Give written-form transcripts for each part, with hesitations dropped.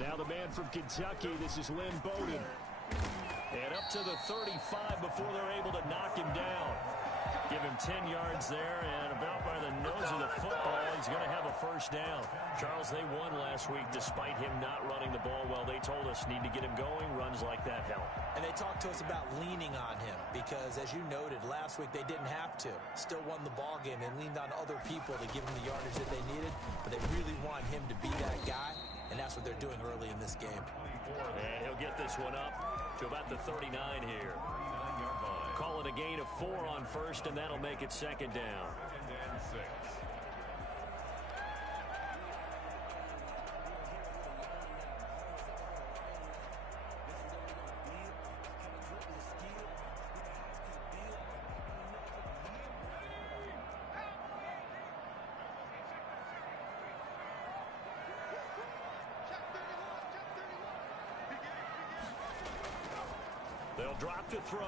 Now the man from Kentucky, this is Lynn Bowden. And up to the 35 before they're able to knock him down. Give him 10 yards there, and about by the nose of the football, he's going to have a first down. Charles, they won last week despite him not running the ball well. They told us need to get him going. Runs like that help. And they talked to us about leaning on him because, as you noted, last week they didn't have to. Still won the ball game. They leaned on other people to give him the yardage that they needed, but they really want him to be that guy, and that's what they're doing early in this game. And he'll get this one up to about the 39 here. Call it a gain of 4 on first, and that'll make it second down. Second and 6. They'll drop to throw.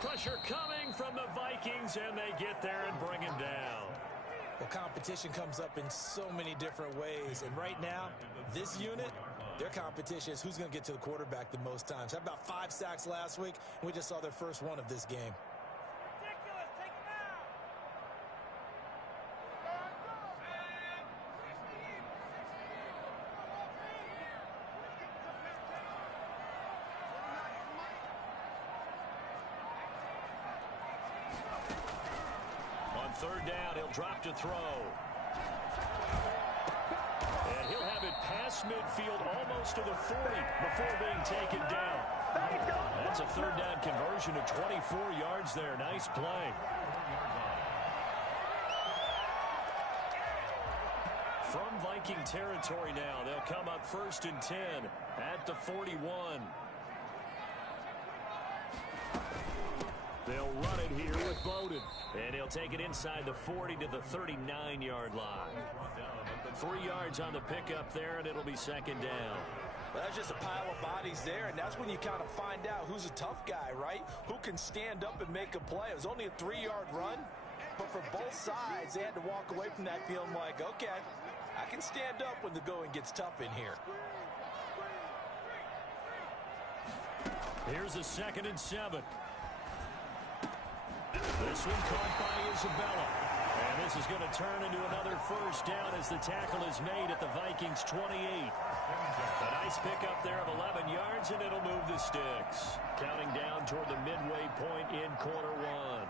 Pressure coming from the Vikings, and they get there and bring him down. Well, competition comes up in so many different ways, and right now, this unit, their competition is who's going to get to the quarterback the most times. Had about 5 sacks last week, and we just saw their first one of this game. Third down, he'll drop to throw. And he'll have it past midfield almost to the 40 before being taken down. That's a third down conversion of 24 yards there. Nice play. From Viking territory now, they'll come up 1st and 10 at the 41. They'll run it here with Bowden. And he'll take it inside the 40 to the 39-yard line. 3 yards on the pickup there, and it'll be second down. Well, that's just a pile of bodies there, and that's when you kind of find out who's a tough guy, right? Who can stand up and make a play. It was only a 3-yard run, but for both sides, they had to walk away from that feeling like, okay, I can stand up when the going gets tough in here. Here's a 2nd and 7. This one caught by Isabella. And this is going to turn into another first down as the tackle is made at the Vikings' 28. A nice pickup there of 11 yards, and it'll move the sticks. Counting down toward the midway point in quarter 1.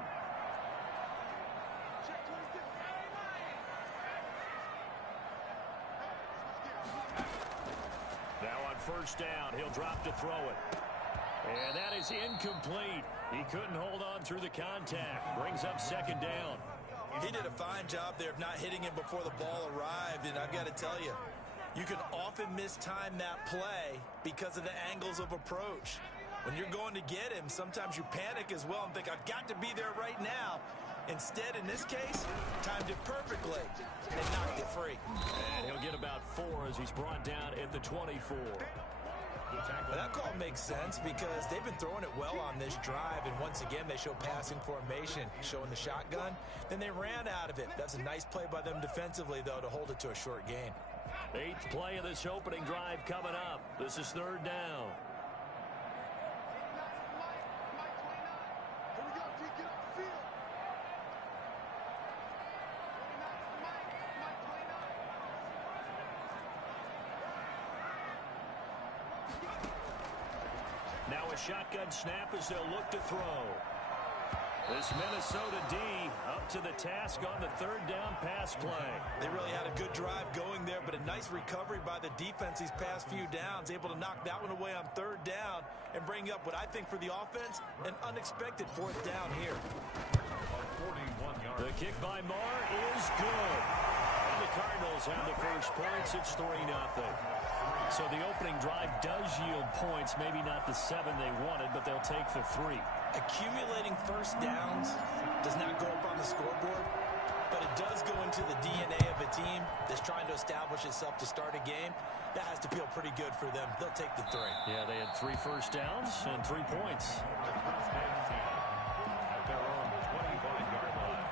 Now on first down, he'll drop to throw it. And that is incomplete. He couldn't hold on through the contact. Brings up second down. He did a fine job there of not hitting him before the ball arrived, and I've got to tell you, you can often mistime that play because of the angles of approach. When you're going to get him, sometimes you panic as well and think, I've got to be there right now. Instead, in this case, timed it perfectly and knocked it free. And he'll get about 4 as he's brought down at the 24. Well, that call makes sense because they've been throwing it well on this drive, and once again they show passing formation, showing the shotgun. Then they ran out of it. That's a nice play by them defensively, though, to hold it to a short gain. 8th play of this opening drive coming up. This is 3rd down. Now a shotgun snap as they'll look to throw. This Minnesota D up to the task on the 3rd down pass play. They really had a good drive going there, but a nice recovery by the defense these past few downs, able to knock that one away on 3rd down and bring up what I think for the offense, an unexpected 4th down here. The kick by Marr is good. And the Cardinals have the first points. It's 3-0. So the opening drive does yield points, maybe not the 7 they wanted, but they'll take the 3. Accumulating first downs does not go up on the scoreboard, but it does go into the DNA of a team that's trying to establish itself to start a game. That has to feel pretty good for them. They'll take the 3. Yeah, they had 3 first downs and 3 points. At their own 25-yard line.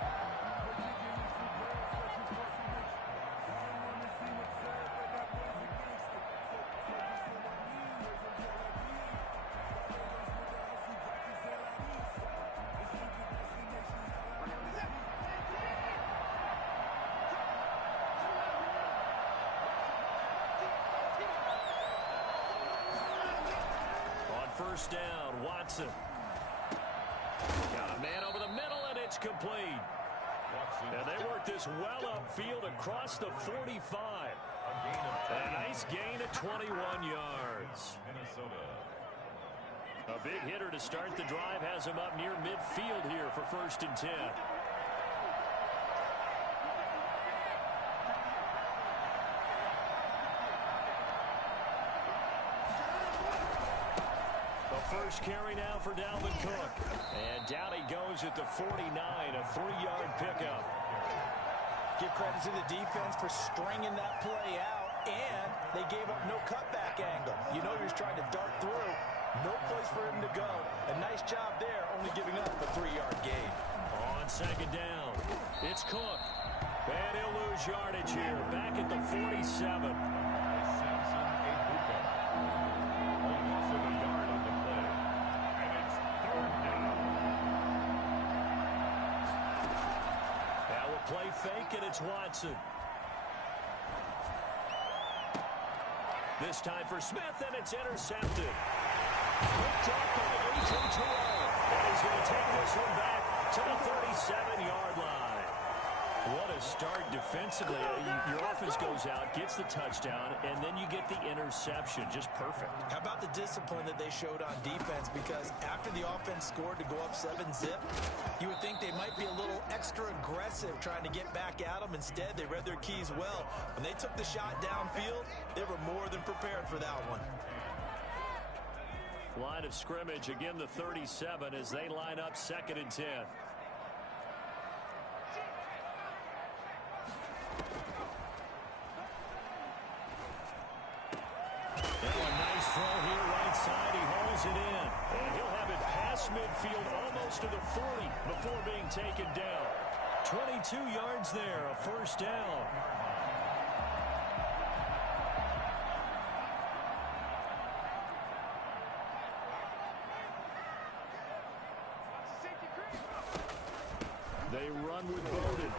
first down. Watson. Got a man over the middle, and it's complete. And they work this well upfield across the 45. A nice gain of 21 yards. A big hitter to start the drive has him up near midfield here for 1st and 10. First carry now for Dalvin Cook. And down he goes at the 49, a 3-yard pickup. Give credit to the defense for stringing that play out, and they gave up no cutback angle. You know he was trying to dart through. No place for him to go. A nice job there, only giving up a 3-yard gain. On 2nd down, it's Cook. And he'll lose yardage here, back at the 47. Play fake, and it's Watson. This time for Smith, and it's intercepted. Picked up by A.J. Terrell. And he's going to take this one back to the 37-yard line. What a start defensively. Your offense goes out, gets the touchdown, and then you get the interception. Just perfect. How about the discipline that they showed on defense? Because after the offense scored to go up 7-zip, you would think they might be a little extra aggressive trying to get back at them. Instead, they read their keys well. When they took the shot downfield, they were more than prepared for that one. Line of scrimmage, again the 37 as they line up 2nd and 10. Throw here right side. He hauls it in. And he'll have it past midfield almost to the 40 before being taken down. 22 yards there, a 1st down. They run with Bowden.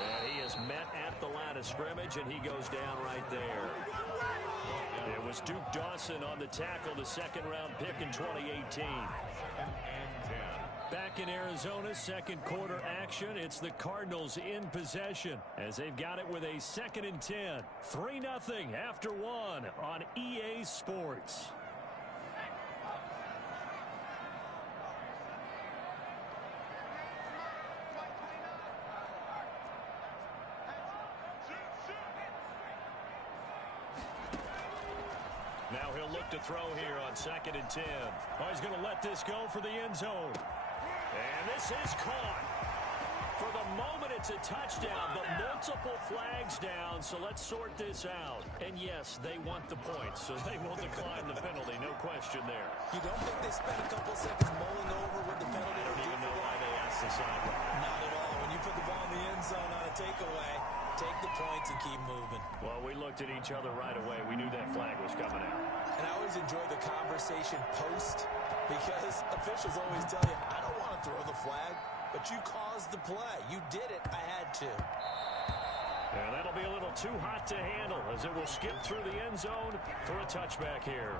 And he is met at the line of scrimmage, and he goes down right there. It was Duke Dawson on the tackle, the 2nd-round pick in 2018. Back in Arizona, 2nd quarter action. It's the Cardinals in possession as they've got it with a 2nd and 10. 3-0 after 1 on EA Sports. Now he'll look to throw here on 2nd and 10. Oh, he's going to let this go for the end zone. And this is caught. For the moment, it's a touchdown, but multiple flags down, so let's sort this out. And yes, they want the points, so they will decline the penalty, no question there. You don't think they spent a couple seconds mulling over what the penalty? I don't even know why they asked the sideline. Not at all. When you put the ball in the end zone on a takeaway, take the points and keep moving. Well, we looked at each other right away. We knew that flag was coming out. And I always enjoy the conversation post because officials always tell you, I don't want to throw the flag, but you caused the play. You did it. I had to. And that'll be a little too hot to handle as it will skip through the end zone for a touchback here.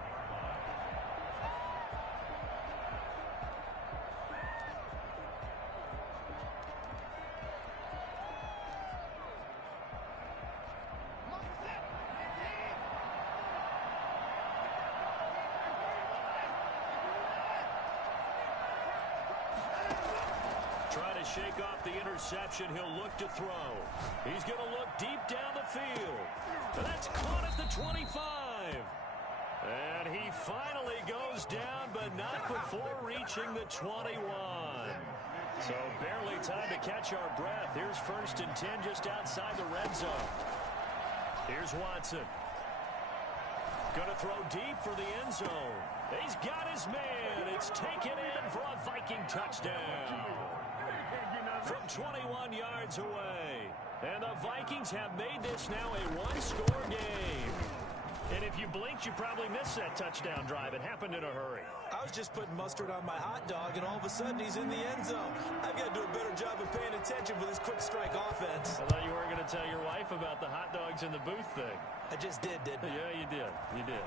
Shake off the interception. He'll look to throw. He's going to look deep down the field. That's caught at the 25. And he finally goes down, but not before reaching the 21. So barely time to catch our breath. Here's 1st and 10 just outside the red zone. Here's Watson. Going to throw deep for the end zone. He's got his man. It's taken in for a Viking touchdown. From 21 yards away. And the Vikings have made this now a one-score game. And if you blinked, you probably missed that touchdown drive. It happened in a hurry. I was just putting mustard on my hot dog, and all of a sudden he's in the end zone. I've got to do a better job of paying attention for this quick strike offense. I thought you weren't going to tell your wife about the hot dogs in the booth thing. I just did, didn't I? Yeah, you did. You did.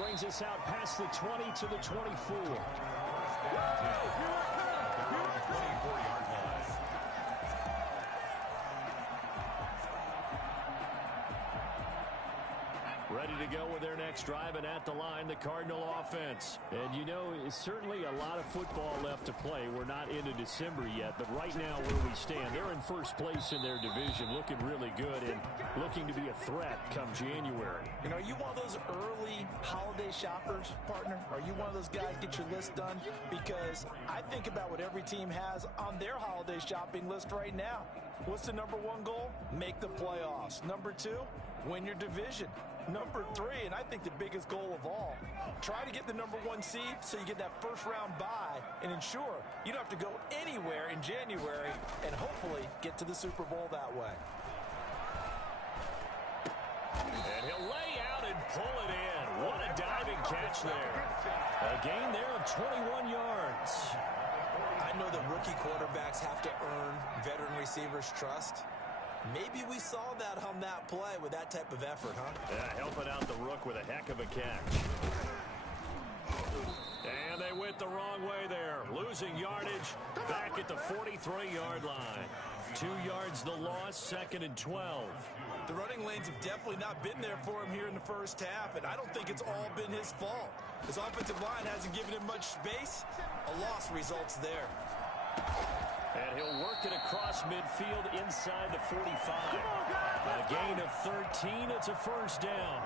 brings us out past the 20 to the 24. 24-yard line. Ready to go with their next drive, and at the line, the Cardinal offense. And you know, it's certainly a lot of football left to play. We're not into December yet, but right now where we stand, they're in first place in their division, looking really good and looking to be a threat come January. And are you one of those early holiday shoppers, partner? Are you one of those guys get your list done? Because I think about what every team has on their holiday shopping list right now. What's the number one goal? Make the playoffs. Number two, win your division. Number three, and I think the biggest goal of all, try to get the number one seed so you get that first round bye and ensure you don't have to go anywhere in January and hopefully get to the Super Bowl that way. And he'll lay out and pull it in. What a diving catch there. A gain there of 21 yards. I know that rookie quarterbacks have to earn veteran receivers' trust. Maybe we saw that on that play with that type of effort, huh? Yeah, helping out the rook with a heck of a catch. And they went the wrong way there. Losing yardage back at the 43-yard line. 2 yards the loss, 2nd and 12. The running lanes have definitely not been there for him here in the first half, and I don't think it's all been his fault. His offensive line hasn't given him much space. A loss results there. And he'll work it across midfield inside the 45. A gain of 13. It's a first down.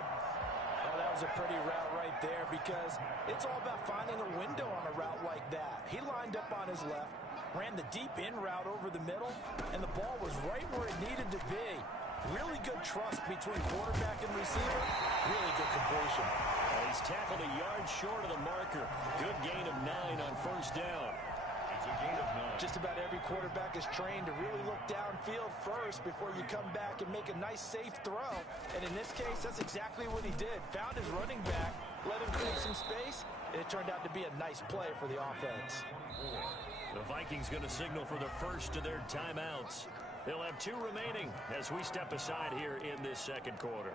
Oh, that was a pretty route right there because it's all about finding a window on a route like that. He lined up on his left, ran the deep in route over the middle, and the ball was right where it needed to be. Really good trust between quarterback and receiver. Really good completion. He's tackled a yard short of the marker. Good gain of 9 on first down. It's a gain of 9. Just about every quarterback is trained to really look downfield first before you come back and make a nice, safe throw. And in this case, that's exactly what he did. Found his running back, let him create some space, and it turned out to be a nice play for the offense. The Vikings going to signal for the first of their timeouts. They'll have 2 remaining as we step aside here in this second quarter.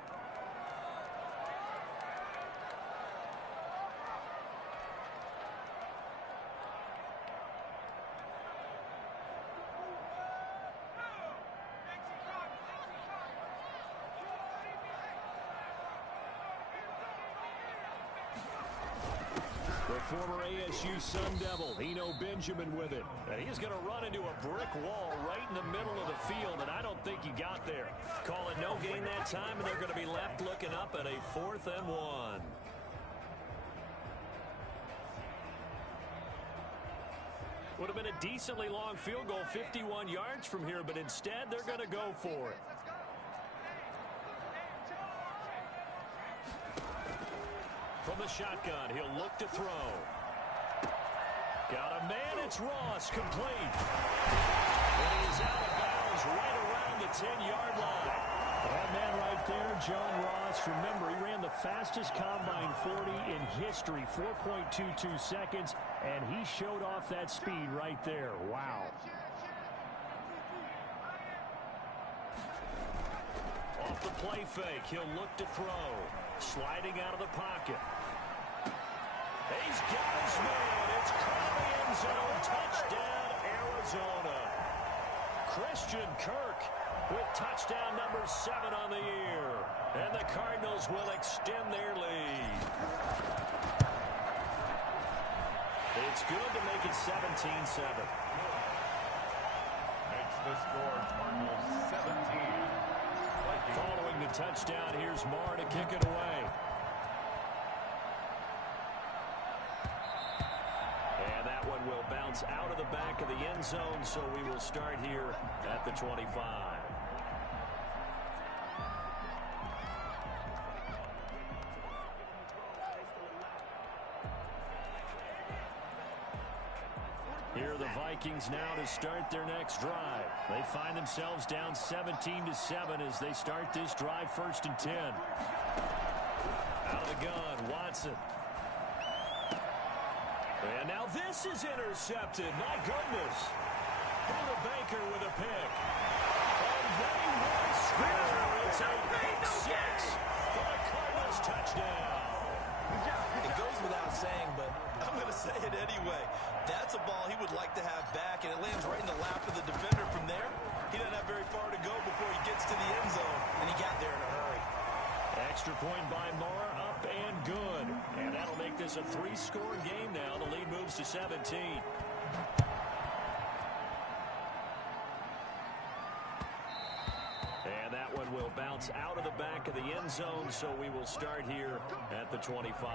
The former ASU Sun Devil, Eno Benjamin with it. And he's going to run into a brick wall right in the middle of the field, and I don't think he got there. Call it no gain that time, and they're going to be left looking up at a 4th and 1. Would have been a decently long field goal, 51 yards from here, but instead they're going to go for it. From the shotgun, he'll look to throw. Got a man, it's Ross, complete. And he's out of bounds right around the 10-yard line. That man right there, John Ross, remember, he ran the fastest combine 40 in history, 4.22 seconds, and he showed off that speed right there. Wow. Off the play fake, he'll look to throw. Sliding out of the pocket. He's got his man. It's caught in the end zone. Touchdown, Arizona. Christian Kirk with touchdown number 7 on the year. And the Cardinals will extend their lead. It's good to make it 17-7. Makes the score Cardinals 17. Following the touchdown, here's Marr to kick it away. And that one will bounce out of the back of the end zone, so we will start here at the 25. Here are the Vikings now to start their next drive. They find themselves down 17-7 as they start this drive, 1st and 10. Out of the gun, Watson. And now this is intercepted. My goodness. Buda Baker with a pick. And they will score. It's a pick 6 for the Cardinals touchdown. extra point by Moore, up and good. And that'll make this a 3-score game now. The lead moves to 17. And that one will bounce out of the back of the end zone, so we will start here at the 25.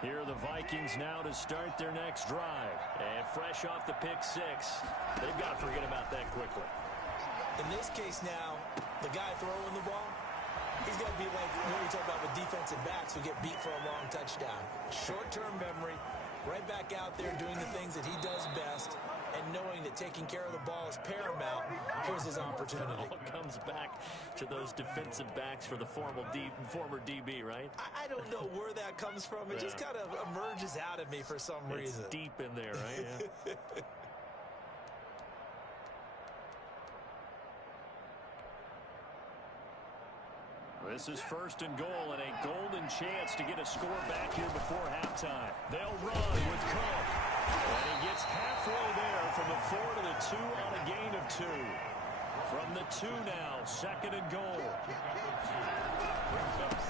Here are the Vikings now to start their next drive. And fresh off the pick 6, they've got to forget about that quickly. In this case now, the guy throwing the ball, he's got to be like what we talk about with defensive backs who get beat for a long touchdown. Short-term memory, right back out there doing the things that he does best, and knowing that taking care of the ball is paramount. Here's his opportunity. It all comes back to those defensive backs for the former DB, right? I don't know where that comes from. It just kind of emerges out of me for some reason. It's deep in there, right? Yeah. This is 1st and goal, and a golden chance to get a score back here before halftime. They'll run with Cook. And he gets halfway there from the 4 to the 2 on a gain of 2. From the 2 now, 2nd and goal.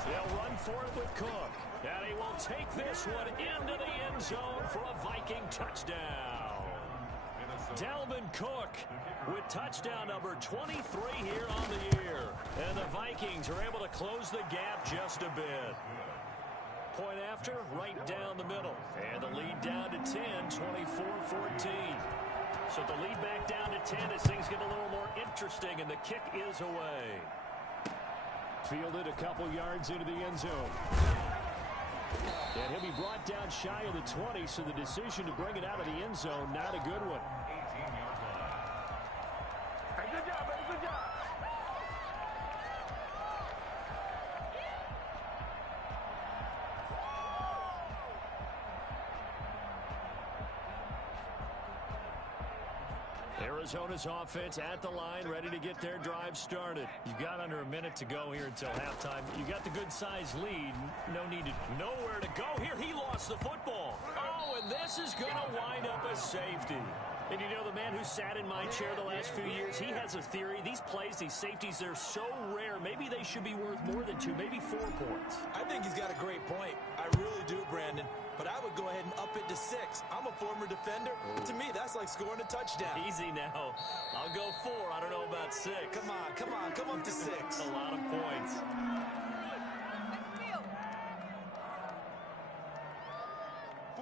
They'll run for it with Cook. And he will take this one into the end zone for a Viking touchdown. Dalvin Cook with touchdown number 23 here on the year. And the Vikings are able to close the gap just a bit. Point after, right down the middle. And the lead down to 10, 24-14. So the lead back down to 10 as things get a little more interesting, and the kick is away. Fielded a couple yards into the end zone. And he'll be brought down shy of the 20, so the decision to bring it out of the end zone, not a good one. 18-yard line. Hey, good job, baby, good job. Arizona's offense at the line, ready to get their drive started. You've got under a minute to go here until halftime. You got the good-sized lead. No need to nowhere to go here. He lost the football. Oh, and this is going to wind up a safety. And you know, the man who sat in my chair the last few years, he has a theory. These plays, these safeties, they're so rare. Maybe they should be worth more than 2, maybe 4 points. I think he's got a great point. I really do, Brandon. But I would go ahead and up it to 6. I'm a former defender. To me, that's like scoring a touchdown. Easy now. I'll go 4. I don't know about 6. Come on, come on, come up to 6. A lot of points.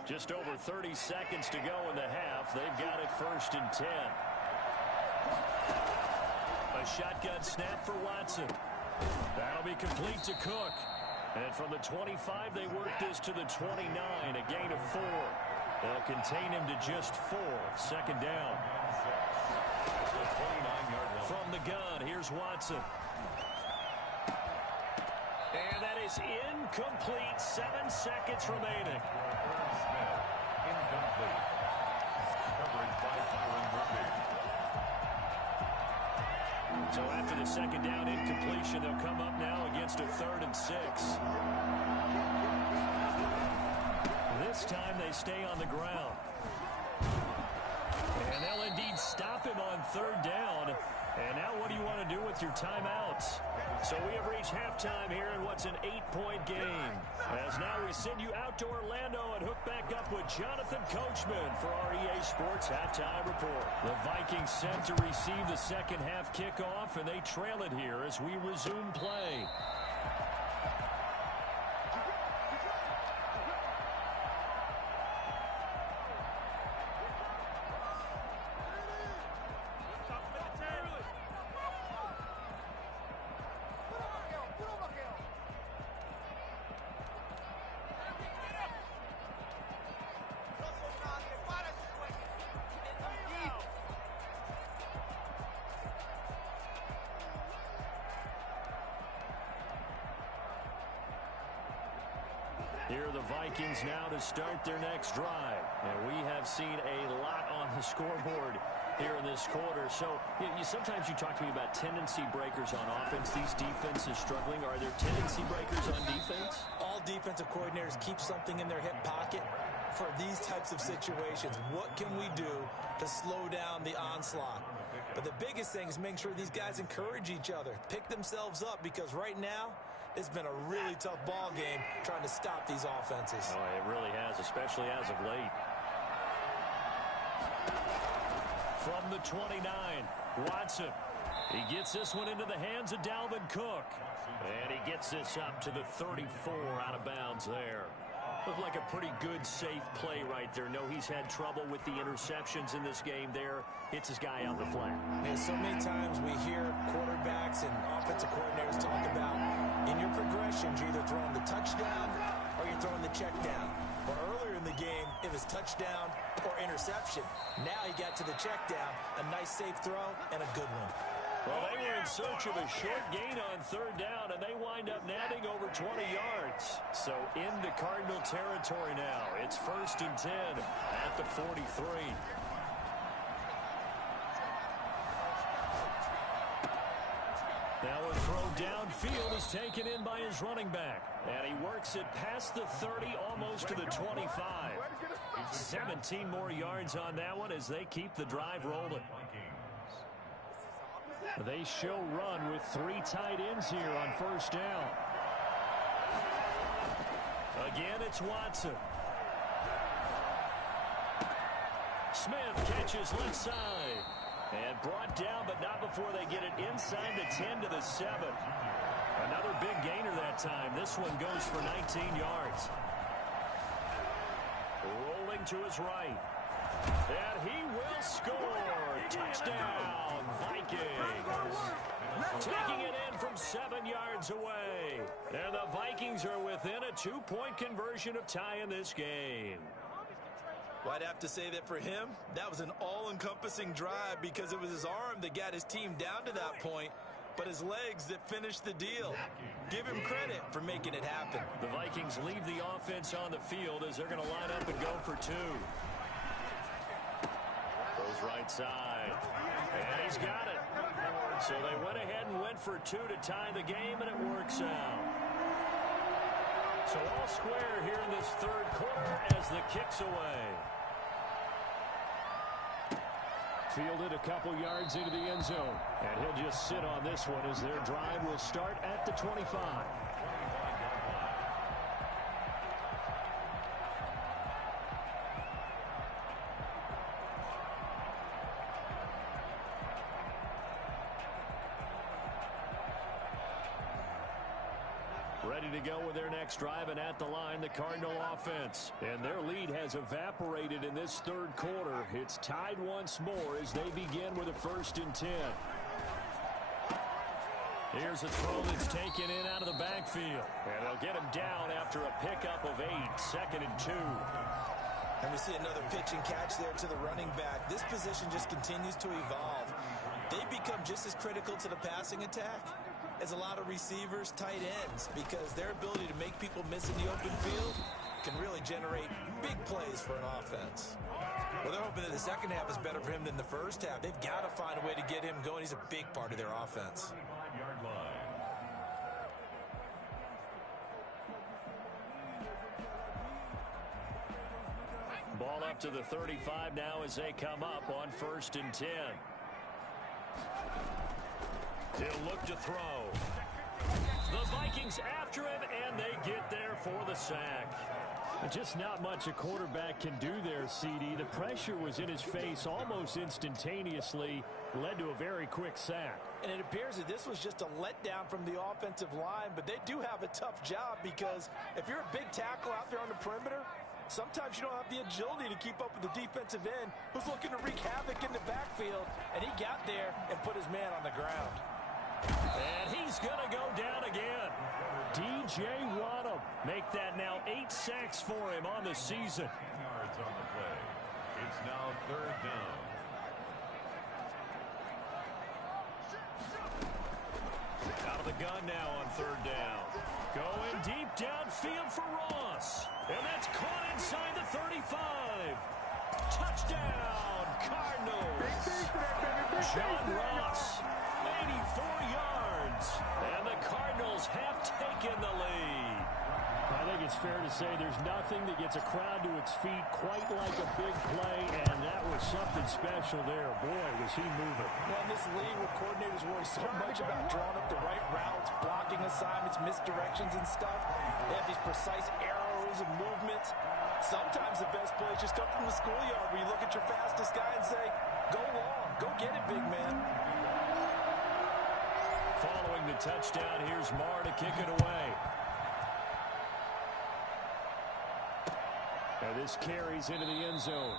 Just over 30 seconds to go in the half. They've got it 1st and 10. A shotgun snap for Watson. That'll be complete to Cook. And from the 25, they work this to the 29, a gain of 4. They'll contain him to just 4. 2nd down. From the gun, here's Watson. And that is incomplete. 7 seconds remaining. Incomplete. Coverage by Tyron Murphy. So after the 2nd down incompletion, they'll come up now against a 3rd and 6. This time they stay on the ground. And they'll indeed stop him on 3rd down. And now what do you want to do with your timeouts? So we have reached halftime here in what's an 8-point game. As now we send you out to Orlando and hook back up with Jonathan Coachman for our EA Sports Halftime Report. The Vikings set to receive the 2nd half kickoff, and they trail it here as we resume play. Here are the Vikings now to start their next drive. And we have seen a lot on the scoreboard here in this quarter. So sometimes you talk to me about tendency breakers on offense. These defenses struggling. Are there tendency breakers on defense? All defensive coordinators keep something in their hip pocket. for these types of situations. What can we do to slow down the onslaught? But the biggest thing is making sure these guys encourage each other, pick themselves up, because right now it's been a really tough ball game trying to stop these offenses. Oh, it really has, especially as of late. From the 29, Watson. He gets this one into the hands of Dalvin Cook. And he gets this up to the 34 out of bounds there. Looked like a pretty good, safe play right there. No, he's had trouble with the interceptions in this game there. Hits his guy out the flat. And so many times we hear quarterbacks and offensive coordinators talk about in your progressions, you're either throwing the touchdown or you're throwing the check down. Well, earlier in the game, it was touchdown or interception. Now he got to the check down, a nice safe throw, and a good one. Well, they were in search of a short gain on third down, and they wind up nabbing over 20 yards. So into Cardinal territory now. It's 1st and 10 at the 43. Now a throw downfield is taken in by his running back. And he works it past the 30, almost to the 25. 17 more yards on that one as they keep the drive rolling. They show run with 3 tight ends here on 1st down. Again, it's Watson. Smith catches left side. And brought down, but not before they get it inside the 10 to the 7. Another big gainer that time. This one goes for 19 yards. Rolling to his right. And he will score. Touchdown, Vikings. Taking it in from 7 yards away. And the Vikings are within a 2-point conversion of tying this game. Well, I'd have to say that for him, that was an all-encompassing drive because it was his arm that got his team down to that point, but his legs that finished the deal. Give him credit for making it happen. The Vikings leave the offense on the field as they're going to line up and go for 2. Goes right side. And he's got it. So they went ahead and went for 2 to tie the game, and it works out. So all square here in this third quarter as the kick's away. Fielded a couple yards into the end zone. And he'll just sit on this one as their drive will start at the 25. Ready to go with their next drive, and at the line, the Cardinal offense. And their lead has evaporated in this third quarter. It's tied once more as they begin with a 1st and 10. Here's a throw that's taken in out of the backfield. And they'll get him down after a pickup of 8, 2nd and 2. And we see another pitch and catch there to the running back. This position just continues to evolve. They become just as critical to the passing attack as a lot of receivers, tight ends, because their ability to make people miss in the open field can really generate big plays for an offense. Well, they're hoping that the second half is better for him than the first half. They've got to find a way to get him going. He's a big part of their offense. Ball up to the 35 now as they come up on 1st and 10. He'll look to throw. The Vikings after him, and they get there for the sack. Just not much a quarterback can do there, CD. The pressure was in his face almost instantaneously, led to a very quick sack. And it appears that this was just a letdown from the offensive line, but they do have a tough job because if you're a big tackle out there on the perimeter, sometimes you don't have the agility to keep up with the defensive end who's looking to wreak havoc in the backfield, and he got there and put his man on the ground. And he's going to go down again. DJ Waddle make that now 8 sacks for him on the season. Yards on the play. It's now 3rd down. Out of the gun now on 3rd down. Going deep downfield for Ross. And that's caught inside the 35. Touchdown, Cardinals. John Ross, 84 yards. And the Cardinals have taken the lead. I think it's fair to say there's nothing that gets a crowd to its feet quite like a big play, and that was something special there. Boy, was he moving. Well, in this league where coordinators worry so much about drawing up the right routes, blocking assignments, misdirections and stuff, they have these precise arrows and movements. Sometimes the best plays just come from the schoolyard where you look at your fastest guy and say, go long, go get it, big man. Following the touchdown, here's Marr to kick it away. And this carries into the end zone.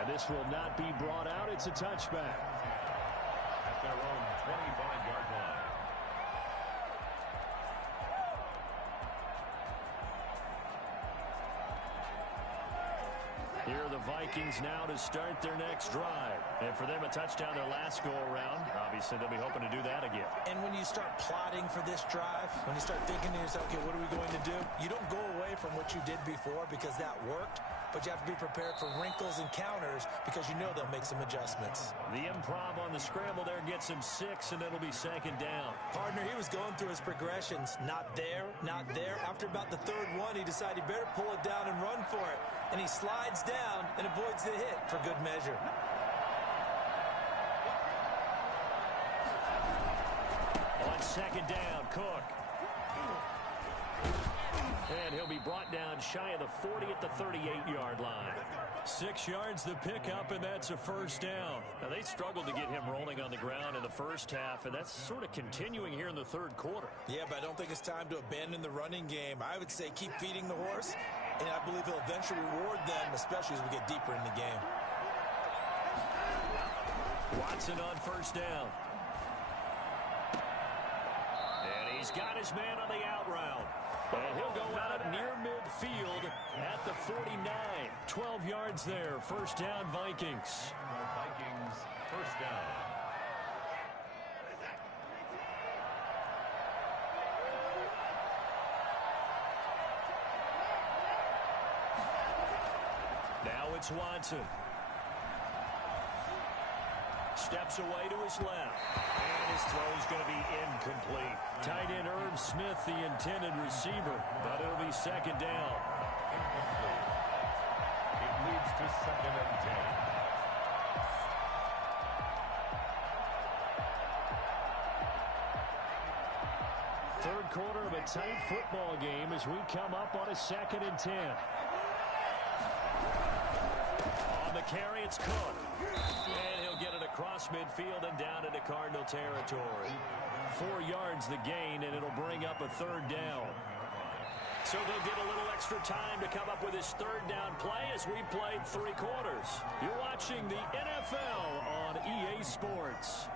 And this will not be brought out. It's a touchback. At their own 25-yard line. Here are the Vikings now to start their next drive. And for them, a touchdown their last go-around. Obviously, they'll be hoping to do that again. And when you start plotting for this drive, when you start thinking to yourself, okay, what are we going to do? You don't go away from what you did before because that worked, but you have to be prepared for wrinkles and counters because you know they'll make some adjustments. The improv on the scramble there gets him 6, and it'll be second down. Partner, he was going through his progressions. Not there, not there. After about the third one, he decided he better pull it down and run for it. And he slides down and avoids the hit for good measure. On second down, Cook. And he'll be brought down shy of the 40 at the 38-yard line. 6 yards the pickup, and that's a first down. Now, they struggled to get him rolling on the ground in the first half, and that's sort of continuing here in the third quarter. Yeah, but I don't think it's time to abandon the running game. I would say keep feeding the horse, and I believe he'll eventually reward them, especially as we get deeper in the game. Watson on first down. And he's got his man on the out route. And he'll go out near midfield at the 49. 12 yards there. First down, Vikings. Vikings, first down. Now it's Watson. Steps away to his left. And his throw's going to be incomplete. Tight end Irv Smith, the intended receiver. But it'll be second down. Incomplete. It leads to second and 10. Third quarter of a tight football game as we come up on a second and 10. On the carry, it's Cook. And he'll get it across midfield and down into Cardinal territory. 4 yards the gain, and it'll bring up a third down. So they'll get a little extra time to come up with his third down play as we played 3 quarters. You're watching the NFL on EA Sports.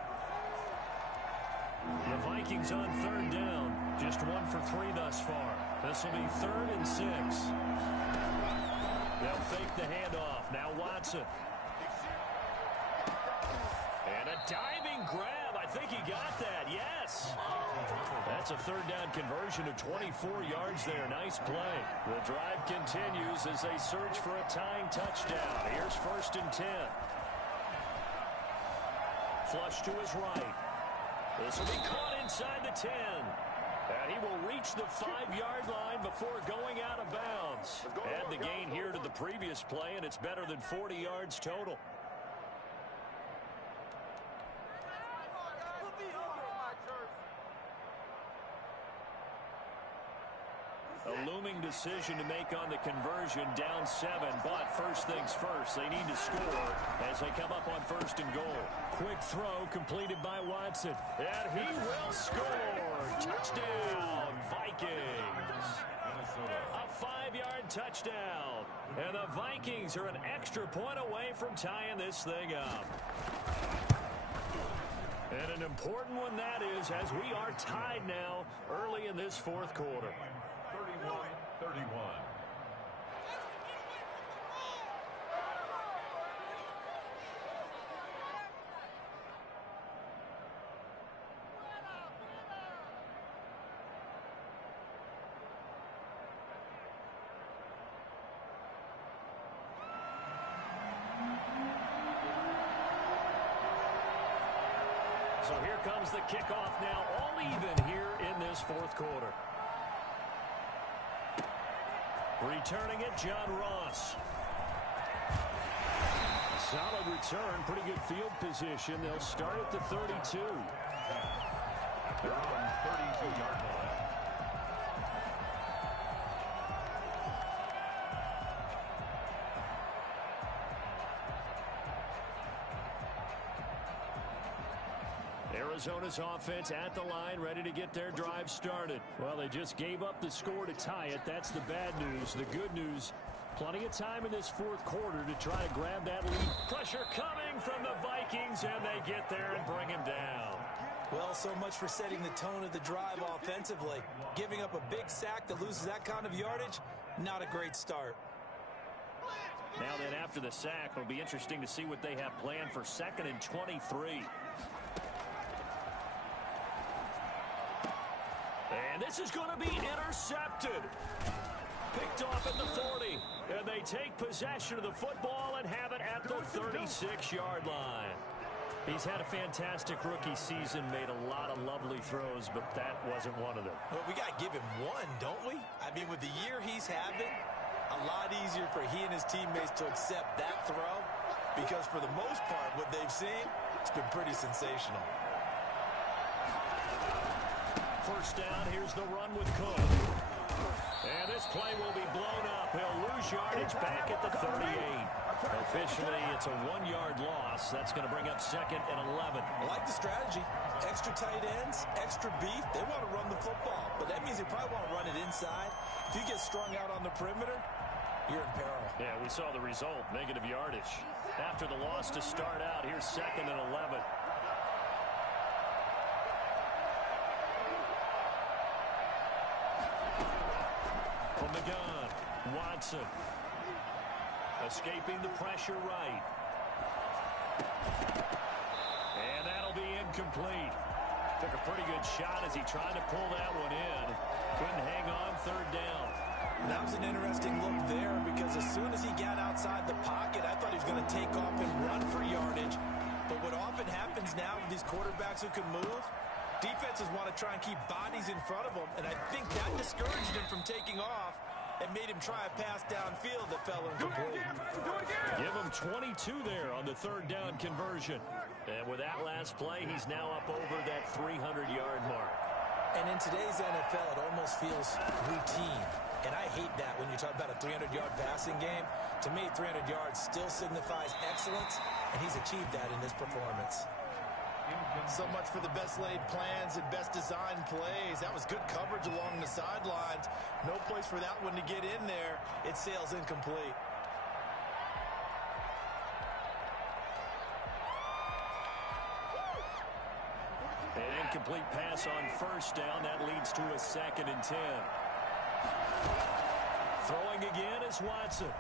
The Vikings on third down. Just 1 for 3 thus far. This will be 3rd and 6. They'll fake the handoff. Now Watson. And a diving grab. I think he got that. Yes. That's a third down conversion of 24 yards there. Nice play. The drive continues as they search for a tying touchdown. Here's 1st and 10. Flush to his right. This will be caught inside the 10. And he will reach the 5-yard line before going out of bounds. Add the gain here to the previous play, and it's better than 40 yards total. A looming decision to make on the conversion, down 7, but first things first, they need to score as they come up on 1st and goal. Quick throw completed by Watson, and he will score. Touchdown, Vikings. A 5-yard touchdown, and the Vikings are an extra point away from tying this thing up. And an important one that is, as we are tied now early in this 4th quarter. 31. So here comes the kickoff now, all even here in this 4th quarter. Returning it, John Ross. Solid return, pretty good field position. They'll start at the 32. They're on 32-yard line. Arizona's offense at the line, ready to get their drive started. Well, they just gave up the score to tie it. That's the bad news. The good news, plenty of time in this fourth quarter to try to grab that lead. Pressure coming from the Vikings, and they get there and bring him down. Well, so much for setting the tone of the drive offensively. Giving up a big sack that loses that kind of yardage, not a great start. Now then, after the sack, it'll be interesting to see what they have planned for 2nd and 23. And this is going to be intercepted. Picked off at the 40. And they take possession of the football and have it at the 36-yard line. He's had a fantastic rookie season, made a lot of lovely throws, but that wasn't one of them. Well, we got to give him one, don't we? I mean, with the year he's having, a lot easier for he and his teammates to accept that throw, because for the most part, what they've seen, it's been pretty sensational. First down, here's the run with Cook. And this play will be blown up. He'll lose yardage back at the 38. Officially, it's a 1-yard loss. That's going to bring up 2nd and 11. I like the strategy. Extra tight ends, extra beef. They want to run the football, but that means they probably want to run it inside. If you get strung out on the perimeter, you're in peril. Yeah, we saw the result, negative yardage. After the loss to start out, here's 2nd and 11. From the gun, Watson. Escaping the pressure right. And that'll be incomplete. Took a pretty good shot as he tried to pull that one in. Couldn't hang on 3rd down. That was an interesting look there, because as soon as he got outside the pocket, I thought he was going to take off and run for yardage. But what often happens now with these quarterbacks who can move, defenses want to try and keep bodies in front of them, and I think that discouraged him from taking off and made him try a pass downfield that fell incomplete. Give him 22 there on the 3rd down conversion. And with that last play, he's now up over that 300-yard mark. And in today's NFL, it almost feels routine. And I hate that when you talk about a 300-yard passing game. To me, 300 yards still signifies excellence, and he's achieved that in this performance. So much for the best laid plans and best designed plays. That was good coverage along the sidelines. No place for that one to get in there. It sails incomplete. An incomplete pass on 1st down. That leads to a 2nd and 10. Throwing again is Watson.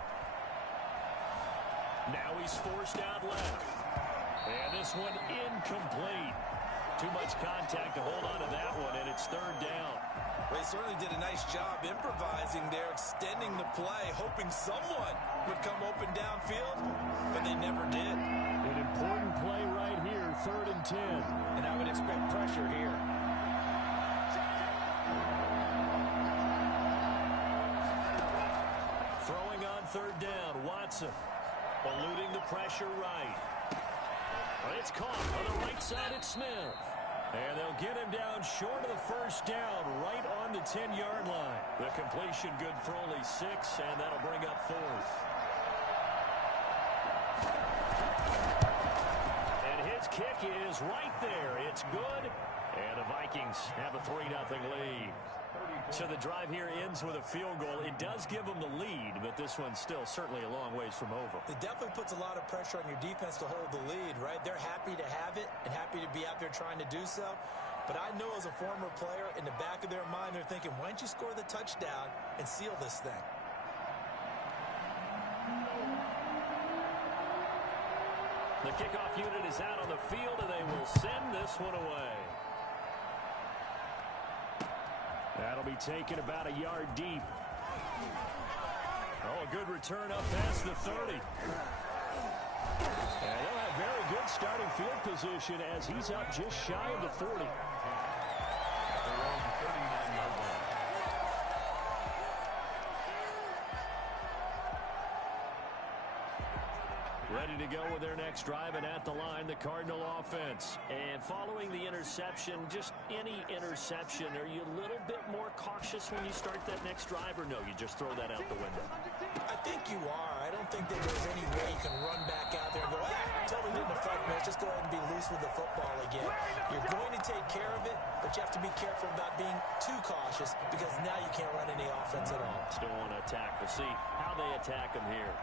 Now he's forced out left. And this one incomplete. Too much contact to hold on to that one, and it's 3rd down. Well, he certainly did a nice job improvising there, extending the play, hoping someone would come open downfield, but they never did. An important play right here, 3rd and 10. And I would expect pressure here. Throwing on 3rd down, Watson. Eluding the pressure right. But it's caught on the right side at Smith. And they'll get him down short of the 1st down, right on the 10-yard line. The completion good for only 6, and that'll bring up 4th. And his kick is right there. It's good. And the Vikings have a 3-0 lead. So the drive here ends with a field goal. It does give them the lead, but this one's still certainly a long ways from over. It definitely puts a lot of pressure on your defense to hold the lead, right? They're happy to have it and happy to be out there trying to do so. But I know as a former player, in the back of their mind, they're thinking, why don't you score the touchdown and seal this thing? The kickoff unit is out on the field, and they will send this one away. That'll be taken about a yard deep. Oh, a good return up past the 30. And they'll have very good starting field position as he's up just shy of the 40. Ready to go with their next drive, and at the line, the Cardinal offense. And following the interception, just any interception, are you a little bit more cautious when you start that next drive, or no, you just throw that out the window? I think you are. I don't think that there's any way you can run back out there and go, totally didn't affect me. Let's just go ahead and be loose with the football again. You're going to take care of it, but you have to be careful about being too cautious because now you can't run any offense at all. Still want to attack. We'll see how they attack them here.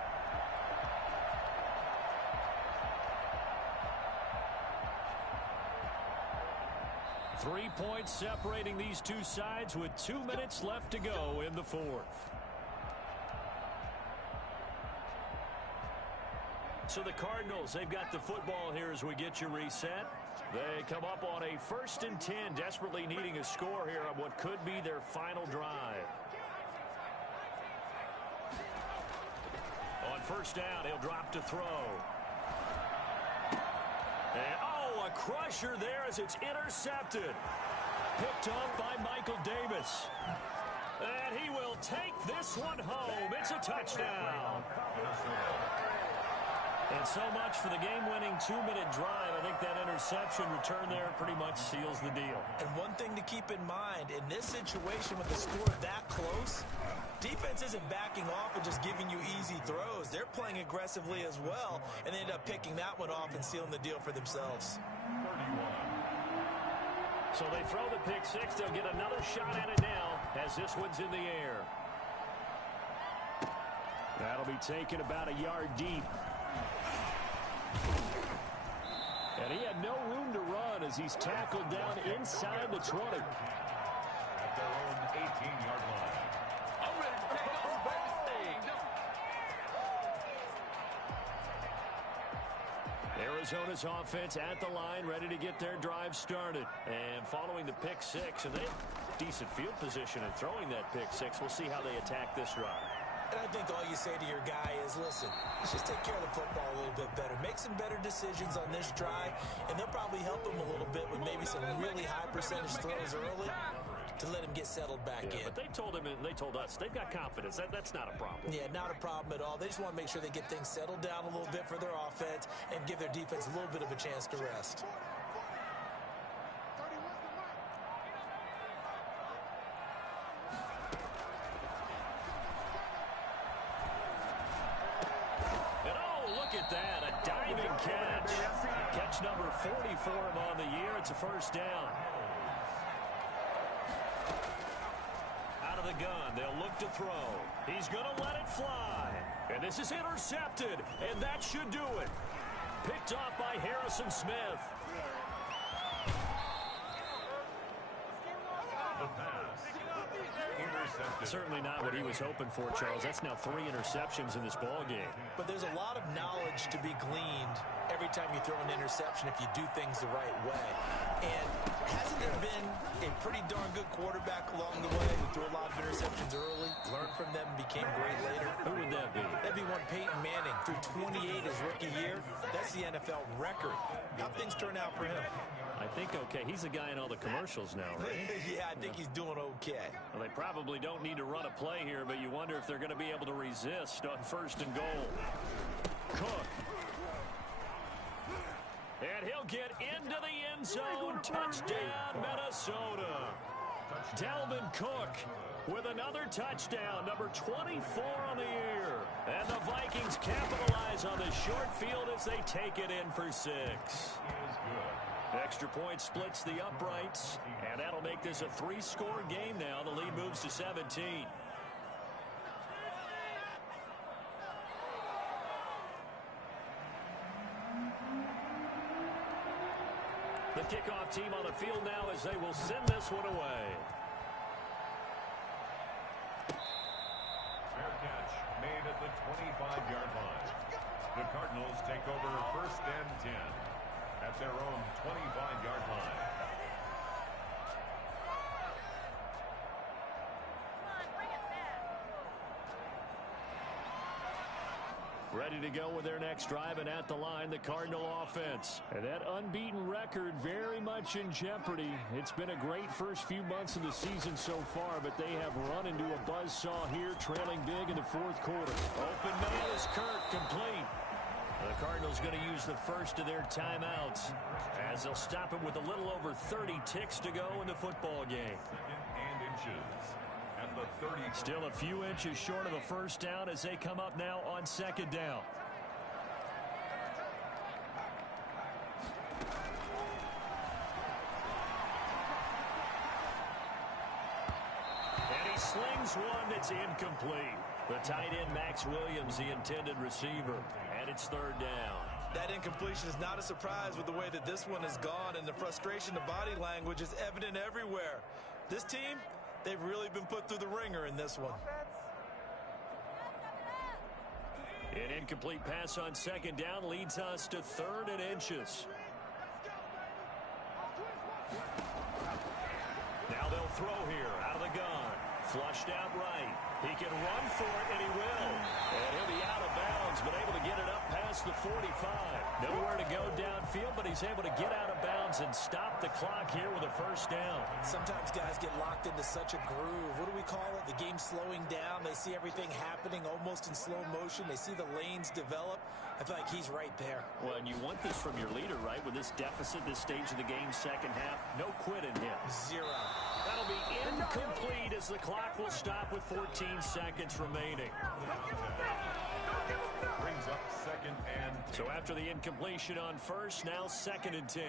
Three points separating these two sides with 2 minutes left to go in the fourth. So the Cardinals, they've got the football here as we get you reset. They come up on a 1st and 10, desperately needing a score here on what could be their final drive. On 1st down, he'll drop to throw. And, a crusher there as it's intercepted. Picked up by Michael Davis. And he will take this one home. It's a touchdown. And so much for the game-winning 2-minute drive. I think that interception return there pretty much seals the deal. And one thing to keep in mind, in this situation with the score that close, defense isn't backing off and just giving you easy throws. They're playing aggressively as well, and they end up picking that one off and sealing the deal for themselves. 31. So they throw the pick six. They'll get another shot at it now as this one's in the air. That'll be taken about a yard deep. And he had no room to run as he's tackled down inside the 20. At their own 18-yard line. I'm ready to take over, baby. Arizona's offense at the line, ready to get their drive started. And following the pick six, and they have decent field position in throwing that pick six. We'll see how they attack this drive. And I think all you say to your guy is, listen, let's just take care of the football a little bit better. Make some better decisions on this drive, and they'll probably help him a little bit with maybe some really high percentage throws early to let him get settled back in. But they told him and they told us they've got confidence. That's not a problem. Yeah, not a problem at all. They just want to make sure they get things settled down a little bit for their offense and give their defense a little bit of a chance to rest. That, a diving catch. Catch number 40 for him on the year. It's a first down. Out of the gun, they'll look to throw. He's going to let it fly. And this is intercepted, and that should do it. Picked off by Harrison Smith. The pass. Intercepted. Certainly not what he was hoping for, Charles. That's now 3 interceptions in this ball game. But there's a lot of knowledge to be gleaned every time you throw an interception if you do things the right way. And hasn't there been a pretty darn good quarterback along the way who threw a lot of interceptions early, learned from them, and became great later? Who would that be? That'd be one Peyton Manning. Threw 28 his rookie year. That's the NFL record. How'd things turn out for him? I think okay. He's the guy in all the commercials now, right? Yeah, I think he's doing okay. Well, they probably don't need to run a play here, but you wonder if they're going to be able to resist on 1st and goal. Cook. And he'll get into the end zone. Touchdown, Minnesota. Dalvin Cook with another touchdown, number 24 on the year. And the Vikings capitalize on the short field as they take it in for 6. He is good. Extra point splits the uprights, and that'll make this a 3-score game now. The lead moves to 17. The kickoff team on the field now as they will send this one away. Fair catch made at the 25-yard line. The Cardinals take over 1st and 10 at their own 25-yard line. Ready to go with their next drive, and at the line, the Cardinal offense. And that unbeaten record very much in jeopardy. It's been a great first few months of the season so far, but they have run into a buzzsaw here, trailing big in the 4th quarter. Open man is Kirk, complete. The Cardinals going to use the first of their timeouts as they'll stop it with a little over 30 ticks to go in the football game. And inches at the 30. Still a few inches short of a first down as they come up now on second down. And he slings one that's incomplete. The tight end, Max Williams, the intended receiver. And it's third down. That incompletion is not a surprise with the way that this one has gone, and the frustration, the body language is evident everywhere. This team, they've really been put through the ringer in this one. An incomplete pass on second down leads us to third and inches. Now they'll throw here out of the gun. Flushed out right. He can run for it, and he will. And he'll be out of bounds, but able to get it up past the 45. Nowhere to go downfield, but he's able to get out of bounds and stop the clock here with a first down. Sometimes guys get locked into such a groove. What do we call it? The game slowing down. They see everything happening almost in slow motion. They see the lanes develop. I feel like he's right there. Well, and you want this from your leader, right? With this deficit, this stage of the game, second half, no quit in him. Zero. That'll be incomplete as the clock will stop with 14 seconds remaining. Brings up second and 10. So after the incompletion on first, now second and 10.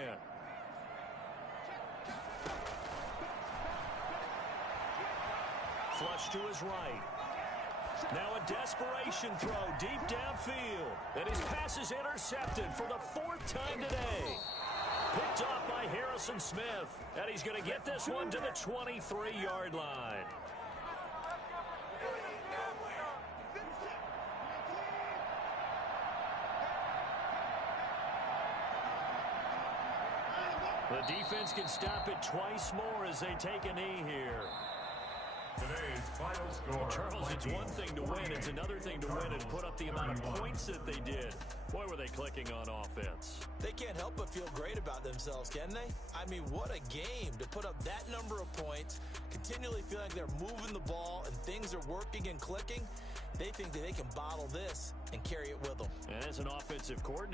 Flush to his right. Now a desperation throw deep downfield. And his pass is intercepted for the fourth time today. Picked off by Harrison Smith. And he's going to get this one to the 23-yard line. The defense can stop it twice more as they take a knee here. Today's final score. Charles, it's one thing to win. It's another thing to win and put up the amount of points that they did. Boy, were they clicking on offense. They can't help but feel great about themselves, can they? I mean, what a game to put up that number of points, continually feel like they're moving the ball and things are working and clicking. They think that they can bottle this and carry it with them. And as an offensive coordinator,